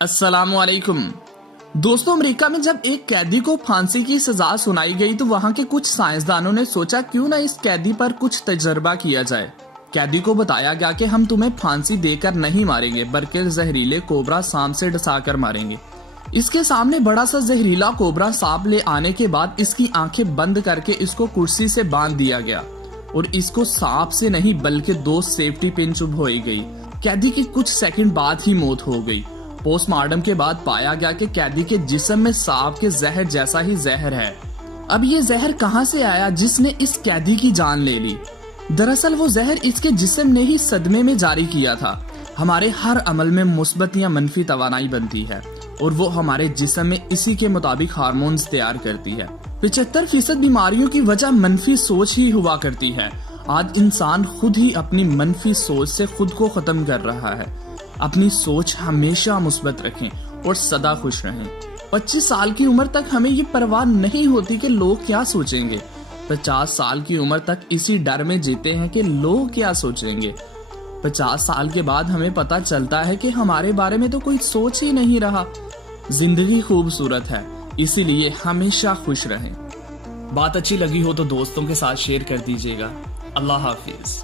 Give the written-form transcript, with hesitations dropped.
अस्सलामुअलैकुम दोस्तों, अमेरिका में जब एक कैदी को फांसी की सजा सुनाई गई तो वहां के कुछ साइंसदानों ने सोचा क्यों ना इस कैदी पर कुछ तजर्बा किया जाए। कैदी को बताया गया कि हम तुम्हें फांसी देकर नहीं मारेंगे बल्कि जहरीले कोबरा सांप से डसाकर मारेंगे। इसके सामने बड़ा सा जहरीला कोबरा सांप ले आने के बाद इसकी आंखें बंद करके इसको कुर्सी से बांध दिया गया और इसको सांप से नहीं बल्कि 2 सेफ्टी पिन चुभोई गई। कैदी की कुछ सेकंड बाद ही मौत हो गई। पोस्टमार्टम के बाद पाया गया कि कैदी के जिस्म में सांप के जहर जैसा ही जहर है। अब ये जहर कहां से आया जिसने इस कैदी की जान ले ली? दरअसल वो जहर इसके जिस्म ने ही सदमे में जारी किया था। हमारे हर अमल में मुस्बत या मनफी तवानाई बनती है और वो हमारे जिस्म में इसी के मुताबिक हार्मोन्स तैयार करती है। 75% बीमारियों की वजह मनफी सोच ही हुआ करती है। आज इंसान खुद ही अपनी मनफी सोच से खुद को खत्म कर रहा है। अपनी सोच हमेशा मुस्बत रखें और सदा खुश रहें। 25 साल की उम्र तक हमें ये परवाह नहीं होती कि लोग क्या सोचेंगे। 50 साल की उम्र तक इसी डर में जीते हैं कि लोग क्या सोचेंगे। 50 साल के बाद हमें पता चलता है कि हमारे बारे में तो कोई सोच ही नहीं रहा। जिंदगी खूबसूरत है, इसीलिए हमेशा खुश रहें। बात अच्छी लगी हो तो दोस्तों के साथ शेयर कर दीजिएगा। अल्लाह हाफिज।